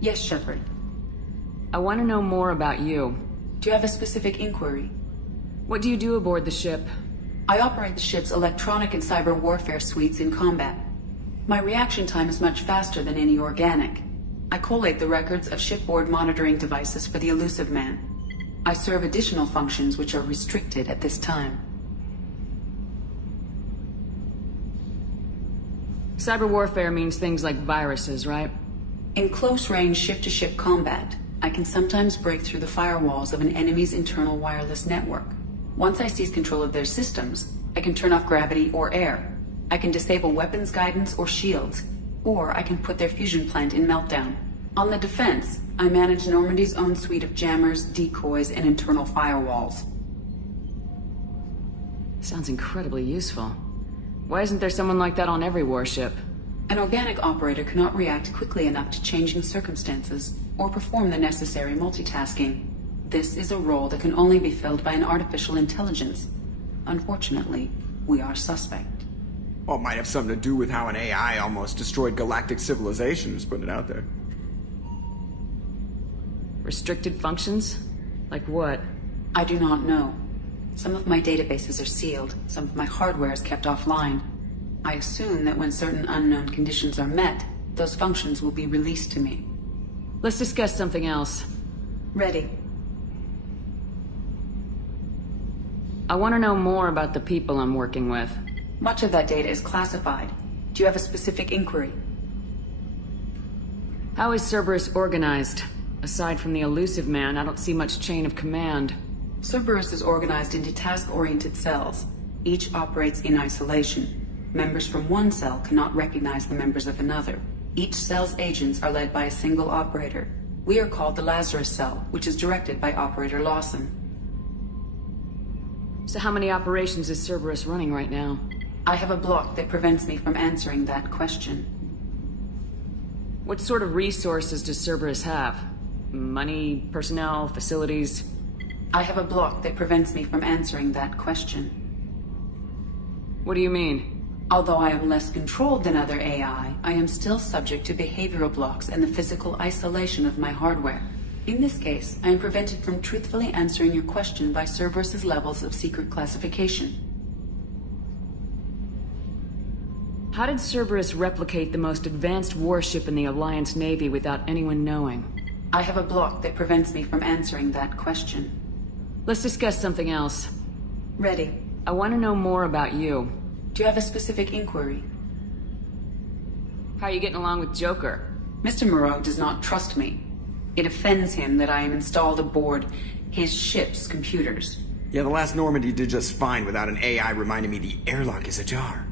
Yes, Shepard. I want to know more about you. Do you have a specific inquiry? What do you do aboard the ship? I operate the ship's electronic and cyber warfare suites in combat. My reaction time is much faster than any organic. I collate the records of shipboard monitoring devices for the Elusive Man. I serve additional functions which are restricted at this time. Cyber warfare means things like viruses, right? In close-range ship-to-ship combat, I can sometimes break through the firewalls of an enemy's internal wireless network. Once I seize control of their systems, I can turn off gravity or air. I can disable weapons guidance or shields, or I can put their fusion plant in meltdown. On the defense, I manage Normandy's own suite of jammers, decoys, and internal firewalls. Sounds incredibly useful. Why isn't there someone like that on every warship? An organic operator cannot react quickly enough to changing circumstances, or perform the necessary multitasking. This is a role that can only be filled by an artificial intelligence. Unfortunately, we are suspect. Well, it might have something to do with how an AI almost destroyed galactic civilization, just putting it out there. Restricted functions? Like what? I do not know. Some of my databases are sealed, some of my hardware is kept offline. I assume that when certain unknown conditions are met, those functions will be released to me. Let's discuss something else. Ready. I want to know more about the people I'm working with. Much of that data is classified. Do you have a specific inquiry? How is Cerberus organized? Aside from the Elusive Man, I don't see much chain of command. Cerberus is organized into task-oriented cells. Each operates in isolation. Members from one cell cannot recognize the members of another. Each cell's agents are led by a single operator. We are called the Lazarus Cell, which is directed by Operator Lawson. So how many operations is Cerberus running right now? I have a block that prevents me from answering that question. What sort of resources does Cerberus have? Money, personnel, facilities? I have a block that prevents me from answering that question. What do you mean? Although I am less controlled than other AI, I am still subject to behavioral blocks and the physical isolation of my hardware. In this case, I am prevented from truthfully answering your question by Cerberus's levels of secret classification. How did Cerberus replicate the most advanced warship in the Alliance Navy without anyone knowing? I have a block that prevents me from answering that question. Let's discuss something else. Ready. I want to know more about you. Do you have a specific inquiry? How are you getting along with Joker? Mr. Moreau does not trust me. It offends him that I am installed aboard his ship's computers. Yeah, the last Normandy did just fine without an AI reminding me the airlock is ajar.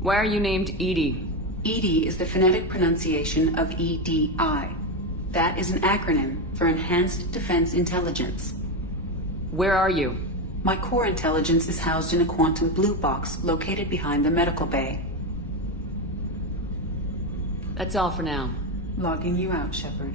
Why are you named EDI? EDI is the phonetic pronunciation of EDI. That is an acronym for Enhanced Defense Intelligence. Where are you? My core intelligence is housed in a quantum blue box located behind the medical bay. That's all for now. Logging you out, Shepard.